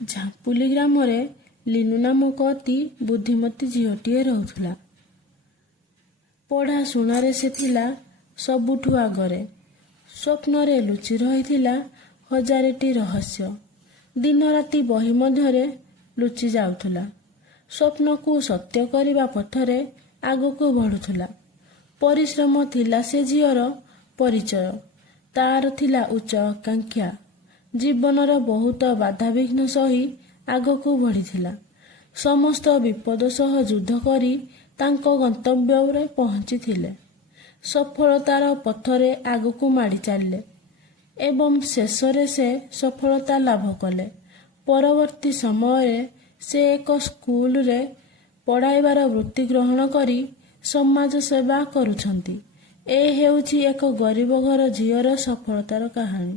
ଝାମ୍ପୁଲି ଗ୍ରାମରେ ଲିନୁ ନାମକ ଅତି ବୁଦ୍ଧିମତୀ ଝିଅଟିଏ ରହୁଥିଲା। ପଢ଼ାଶୁଣାରେ ସେ ଥିଲା ସବୁଠୁ ଆଗରେ। ସ୍ୱପ୍ନରେ ଲୁଚି ରହିଥିଲା ହଜାରେଟି ରହସ୍ୟ। ଦିନରାତି ବହି ମଧ୍ୟରେ ଲୁଚି ଯାଉଥିଲା। ସ୍ୱପ୍ନକୁ ସତ୍ୟ କରିବା ପଥରେ ଆଗକୁ ବଢ଼ୁଥିଲା। ପରିଶ୍ରମ ଥିଲା ସେ ଝିଅର ପରିଚୟ। ତାର ଥିଲା ଉଚ୍ଚ ଆକାଂକ୍ଷା। ଜୀବନର ବହୁତ ବାଧାବିଘ୍ନ ସହି ଆଗକୁ ବଢ଼ିଥିଲା। ସମସ୍ତ ବିପଦ ସହ ଯୁଦ୍ଧ କରି ତାଙ୍କ ଗନ୍ତବ୍ୟରେ ପହଞ୍ଚିଥିଲେ। ସଫଳତାର ପଥରେ ଆଗକୁ ମାଡ଼ି ଚାଲିଲେ ଏବଂ ଶେଷରେ ସେ ସଫଳତା ଲାଭ କଲେ। ପରବର୍ତ୍ତୀ ସମୟରେ ସେ ଏକ ସ୍କୁଲରେ ପଢ଼ାଇବାର ବୃତ୍ତି ଗ୍ରହଣ କରି ସମାଜ ସେବା କରୁଛନ୍ତି। ଏ ହେଉଛି ଏକ ଗରିବ ଘର ଝିଅର ସଫଳତାର କାହାଣୀ।